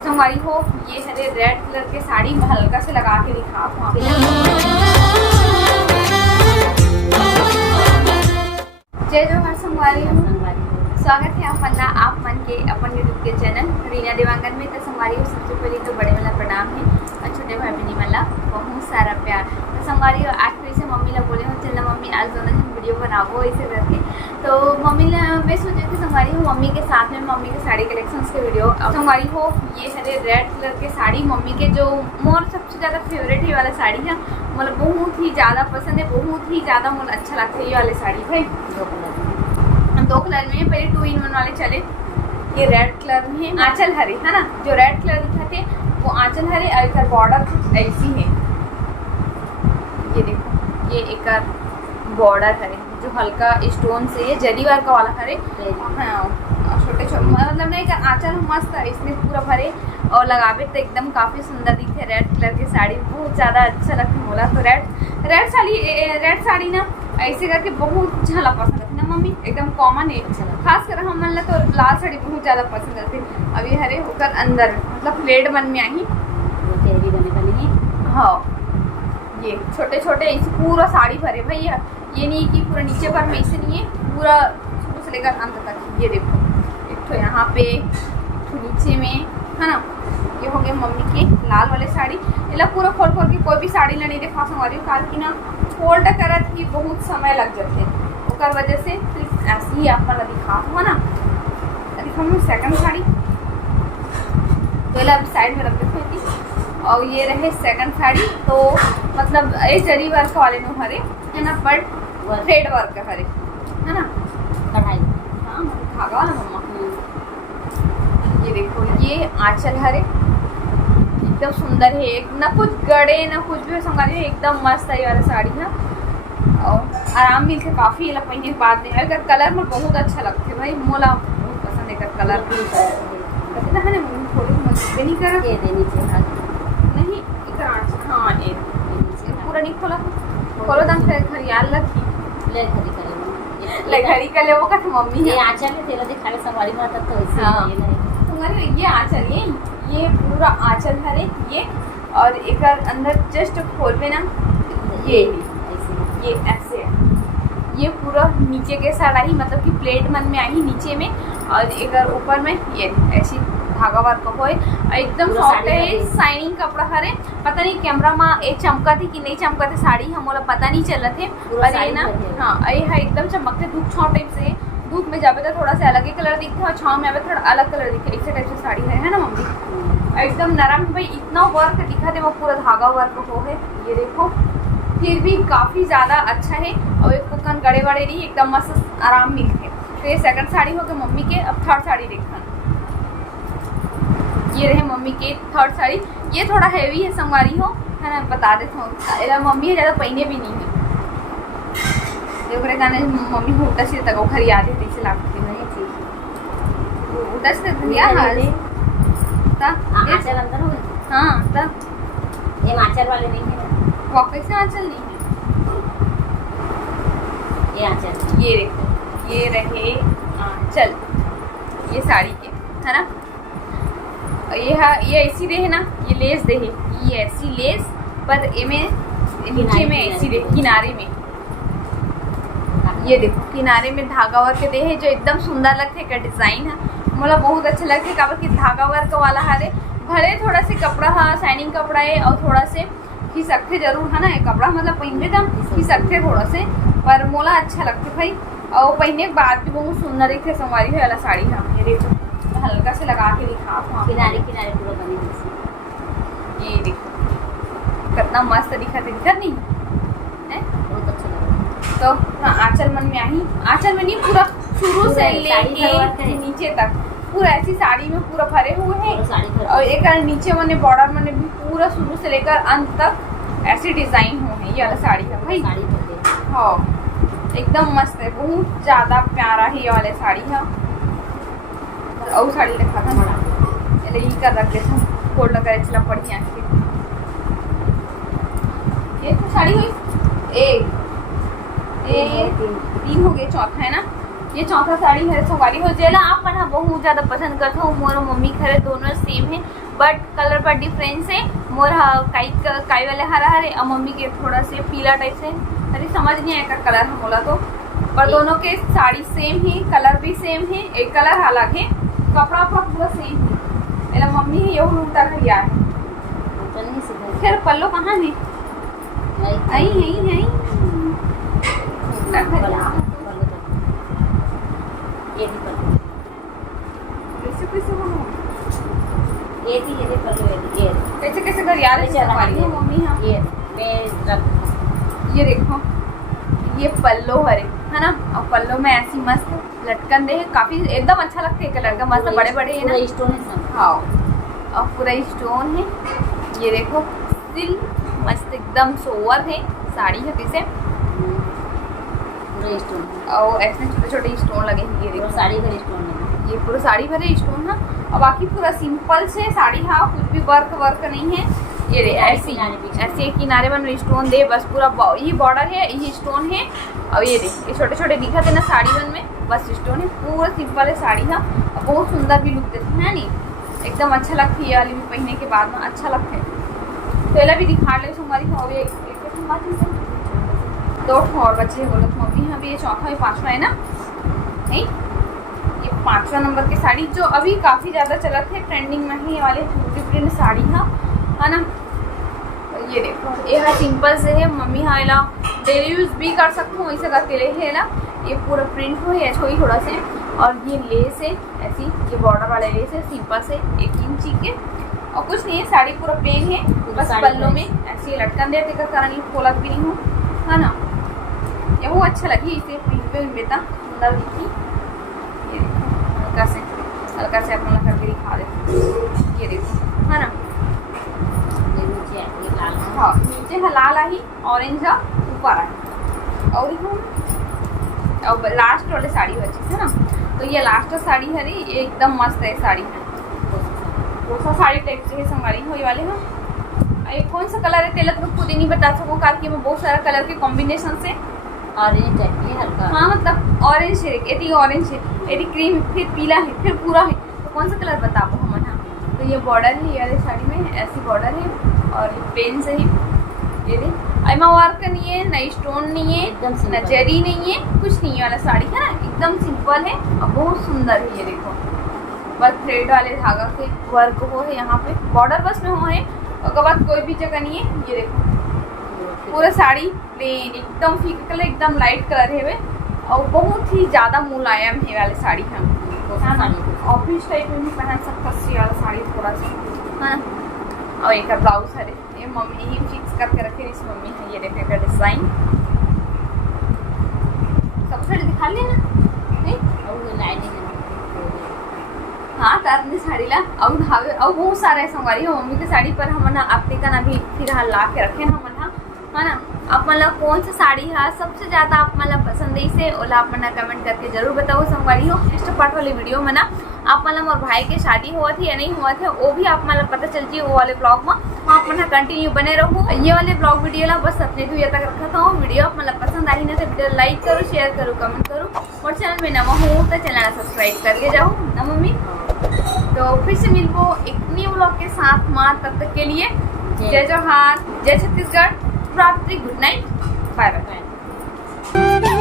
हमारी हो ये है रेड कलर के साड़ी में हल्का से लगा के दिखा जय जोहार संगवारी हूँ। स्वागत है आप मन के अपन यूट्यूब के चैनल रीना देवांगन में। तो संगवारी सबसे पहले तो बड़े वाला प्रणाम है और छोटे भाई बहनी वाला बहुत सारा प्यार। तो संगवारी आज फिर से मम्मी ला बोले हो चलना मम्मी आज दोनों जन वीडियो बनाओ ऐसे करके। तो मम्मी ने मैं सोची कि संगवारी हो मम्मी के साथ में मम्मी के साड़ी कलेक्शंस के वीडियो। संगवारी हो ये है रेड कलर के साड़ी मम्मी के जो मोर सबसे ज़्यादा फेवरेट है वाला साड़ी है, मतलब बहुत ही ज़्यादा पसंद है, बहुत ही ज़्यादा मुझे अच्छा लगता है ये वाले साड़ी। भाई दो कलर में पहले 2 in 1 वाले चले। ये रेड कलर में है, आंचल हरे है ना, जो रेड कलर दिखाते वो आंचल हरे और एक बॉर्डर कुछ ऐसी है। ये देखो ये एक बॉर्डर है जो हल्का स्टोन से है, जरी वर्क वाला हरे। हाँ छोटे छोटे मतलब नहीं आंचल मस्त है, इसमें पूरा भरे और लगावे तो एकदम काफ़ी सुंदर दिखते। रेड कलर की साड़ी बहुत ज़्यादा अच्छा लगता है। बोला तो रेड साड़ी ना ऐसे करके बहुत ज़्यादा पसंद है ना मम्मी, एकदम कॉमन है। खास कर हम मन तो लाल साड़ी बहुत ज़्यादा पसंद आती है। अभी हरे होकर अंदर मतलब प्लेट बन में आई। हाँ ये छोटे छोटे इसे पूरा साड़ी भरे भैया, ये नहीं कि पूरा नीचे पर में ऐसे नहीं है, पूरा शुरू से लेकर अंत तक। ये देखो एक तो यहाँ पे नीचे में है ना। ये हो गए मम्मी के लाल वाले साड़ी। ये पूरा खोल के कोई भी साड़ी ना नहीं देखा संगवारी कार की ना फोल्ड करत ही बहुत समय लग जाते ओकर वजह से सिर्फ ऐसी ही आपका दिखा हुआ ना। दिखा सेकंड साड़ी पहले अभी साइड में रख देती थी और ये रहे सेकंड साड़ी। तो मतलब ये जरी वर्क वाले में हरे है ना, बट थ्रेड वर्क हरे है ना, कढ़ाई। हाँ धागा वाला मम्मा। ये देखो ये आंचल हरे एकदम सुंदर है, एक ना कुछ गड़े ना कुछ भी संगाली, एकदम मस्त है ये वाला साड़ी है और आराम मिल के काफ़ी पहने बाद में अगर कलर में बहुत अच्छा लगते है भाई, मोला बहुत पसंद है कलर कितना है ना। थोड़ी मजबूत नहीं कर नहीं हाँ ये पूरा नहीं खोलो दम खरियाल लगी घरी का ले वो का मम्मी है आंचल में तेरा दिखाने सवारी में तब तो ऐसे हाँ। ये आंचल ये पूरा आंचल हरे ये और एक अंदर जस्ट खोल पे ना ये ऐसे है। ये पूरा नीचे के साइड आई मतलब कि प्लेट मन में आई नीचे में और एक ऊपर में ये ऐसी धागा वर्क हो एकदम सॉफ्ट है, शाइनिंग कपड़ा हरे। पता नहीं कैमरा में एक चमका थी कि नहीं चमका थे साड़ी हमला पता नहीं चल रहे थे। और ये ना हाँ ये है एकदम चमकते धूप छाँव टाइप से। धूप में जावे तो थोड़ा सा अलग ही कलर दिखता है और छाँव में आवे थोड़ा अलग कलर दिखते ऐसे टाइप से साड़ी है ना मम्मी। एकदम नरम भाई, इतना वर्क दिखा दे वो पूरा धागा वर्क हो है। ये देखो फिर भी काफ़ी ज़्यादा अच्छा है और एक कुकन गड़े वड़े नहीं, एकदम मस्त आराम मिलते। तो ये सेकंड साड़ी हो गई मम्मी के। अब थर्ड साड़ी देखा, ये रहे मम्मी के थर्ड साड़ी। ये थोड़ा हैवी है संगवारी हो है ना, बता देता हूँ मम्मी ज़्यादा पहने भी नहीं है। देखो गाने मम्मी उल्टा से तक घर याद है से लागती नहीं थी उल्टा से दिया हाँ तब ये आंचल वाले नहीं है वाकई से आंचल नहीं है। ये आंचल ये देखो ये रहे आंचल ये साड़ी के है ना। ये ऐसी रहे ना, ये लेस दे है, ये ऐसी लेस पर ये में नीचे में ऐसी रहे किनारे में। ये देखो किनारे में धागा वर्क दे है जो एकदम सुंदर लगते का डिज़ाइन है, मतलब बहुत अच्छा लगता है। काबर कि धागा वर्क वाला हरे भले थोड़ा से कपड़ा है शाइनिंग कपड़ा है और थोड़ा से खिसकते जरूर है ना, ये कपड़ा मतलब पहनते दम खिसकते थोड़ा से, पर मोला अच्छा लगते भाई और पहनने के बाद भी बहुत सुंदर दिखते संगवारी वाला साड़ी है। ये देखो हल्का से लगा के दिखा किनारे किनारे पूरा बनी। ये देखो कितना मस्त दिखा नहीं है, बहुत अच्छा लगा। तो आंचल मन में आई, आंचल में नहीं पूरा शुरू से लेके नीचे तक पूरा ऐसी साड़ी में पूरा भरे हुए हैं और एक नीचे मने बॉर्डर मने भी पूरा शुरू से लेकर अंत तक ऐसी डिजाइन हो है। ये वाला साड़ी है भाई हाँ एकदम मस्त है, बहुत ज़्यादा प्यारा है ये वाले साड़ी है। और साड़ी रखा था बड़ा ये कर रख देता हूँ फोल्ड कर चला बढ़िया से। ये तो साड़ी हुई एक तीन हो गए, चौथा है ना। ये चौथा साड़ी है संगवारी हो जेला आप मन बहुत ज़्यादा पसंद करते हो। मोर मम्मी खरे दोनों सेम है, बट कलर पर डिफरेंस है। मोर काई वाले हरा हरे और मम्मी के थोड़ा से पीला टाइप से। अरे समझ नहीं आएगा कलर हम बोला तो, पर दोनों के साड़ी सेम है, कलर भी सेम है, एक कलर अलग है, कपड़ा पूरा सेम है। मेरा मम्मी है यही उल्टा खरिया है। फिर पल्लो कहाँ है? आई है कैसे कैसे कर यार है मम्मी। हाँ ये देखो ये पल्लो हरे है ना, और पल्लो में ऐसी मस्त लटकन दे है, काफी एकदम अच्छा लगता है कलर का, मस्त बड़े बड़े है ना स्टोन है। हाँ और पूरा स्टोन है। ये देखो सिल मस्त एकदम सोवर है साड़ी है किसे, पूरा स्टोन और ऐसे छोटे छोटे स्टोन लगे हैं। ये देखो साड़ी भर स्टोन है, ये पूरा साड़ी भरे स्टोन है, और बाकी पूरा सिंपल से साड़ी। हाँ कुछ भी वर्क नहीं है। ये रे ऐसे ऐसे किनारे बन स्टोन दे, बस पूरा ये बॉर्डर है, ये स्टोन है, और ये दे ये छोटे छोटे दिखा थे ना साड़ी बन में, बस स्टोन है, पूरा सिंपल है साड़ी है, और बहुत सुंदर भी लुक देती है नहीं, एकदम अच्छा लगती है। ये वाली भी पहनने के बाद में अच्छा लगता है। पहले भी दिखा ले हमारी हो दो और बच्चे बोलो तो मम्मी। अभी ये चौथा या पांचवा है ना, नहीं ये 5वां नंबर की साड़ी जो अभी काफ़ी ज़्यादा चलत है, ट्रेंडिंग में है ये वाले प्रिंट साड़ी है ना। ये देखो ये है सिंपल से है मम्मी, हाँ ला डेली यूज भी कर सकते हो, ऐसे करके ले है ना। ये पूरा प्रिंट हो है छोई थोड़ा से, और ये लेस है ऐसी, ये बॉर्डर वाले लेस है सिंपल से 1 इंची के, और कुछ नहीं है, साड़ी पूरा प्लेन है, बस पल्लों में ऐसी लटकन दे के कारण खोलत भी नहीं हूँ है ना। ये वो अच्छा लगी इसे प्रिंट बेटा सुंदर दिखी। ये देखो हल्का से अपना करके दिखा देते। ये देखो है ना, हाँ नीचे लाल आई, ऑरेंज है, ऊपर है, और देखो और लास्ट वाले साड़ी बची है ना, तो ये लास्ट साड़ी है रे, ये एकदम मस्त है साड़ी है, वो साड़ी टाइप से है संवारी हो ये वाले हैं। ये कौन सा कलर है तेल तो खुद ही नहीं बता सकूँ, कारण में बहुत सारा कलर के कॉम्बिनेशन से ऑरेंज है हल्का, हाँ मतलब ऑरेंज है, ये ऑरेंज है, ये क्रीम, फिर पीला है, फिर पूरा है, तो कौन सा कलर बता पाओ हम। हाँ तो ये बॉर्डर है ये वाली साड़ी में, ऐसी बॉर्डर है, और ये प्लेन से ही ये दे में वर्क नहीं है, ना स्टोन नहीं है, एकदम ना जरी नहीं है, कुछ नहीं है वाला साड़ी है ना, एकदम सिंपल है और बहुत सुंदर है। ये देखो बस थ्रेड वाले धागा से वर्क हो है यहाँ पे, बॉर्डर बस में हो है, और बाद कोई भी जगह नहीं है। ये देखो पूरा साड़ी प्लेन एकदम फीका कलर, एकदम लाइट कलर है वे, और बहुत ही ज़्यादा मुलायम है वाली साड़ी हम ऑफिस टाइप में भी पहन सकते हैं वाला साड़ी थोड़ा सा है ना। और एक ब्लाउज है ये मम्मी ही फिक्स करके रखे इस मम्मी है। ये देखेगा डिज़ाइन सबसे दिखा लेना नहीं, हाँ तरनी साड़ी ला और धावे और बहुत सारा ऐसा हमारी हो मम्मी की साड़ी पर हम ना अपने का ना भी फिलहाल ला के रखे हम है ना। आप मतलब कौन सा साड़ी है सबसे ज़्यादा आप मतलब पसंद है इसे ओला आप मना कमेंट करके जरूर बताओ संगवारी हो। नेक्स्ट पार्ट वाले वीडियो में ना आप मतलब और भाई के शादी हुआ थी या नहीं हुआ थे वो भी आप मतलब पता चलती है वो वाले ब्लॉग में, आप मतलब कंटिन्यू बने रहो। ये वाले ब्लॉग वीडियो ला बस अपने को तक रखा था वीडियो आप मतलब पसंद आई ना तो वीडियो लाइक करो, शेयर करो, कमेंट करो, और चैनल में नवा हो तो चैनल सब्सक्राइब करके जाओ ना मम्मी। तो फिर से मिलबो एक न्यू ब्लॉग के साथ माँ, तब तक के लिए जय जोहार, जय छत्तीसगढ़, रात्रि, गुड नाइट, बाय बाय।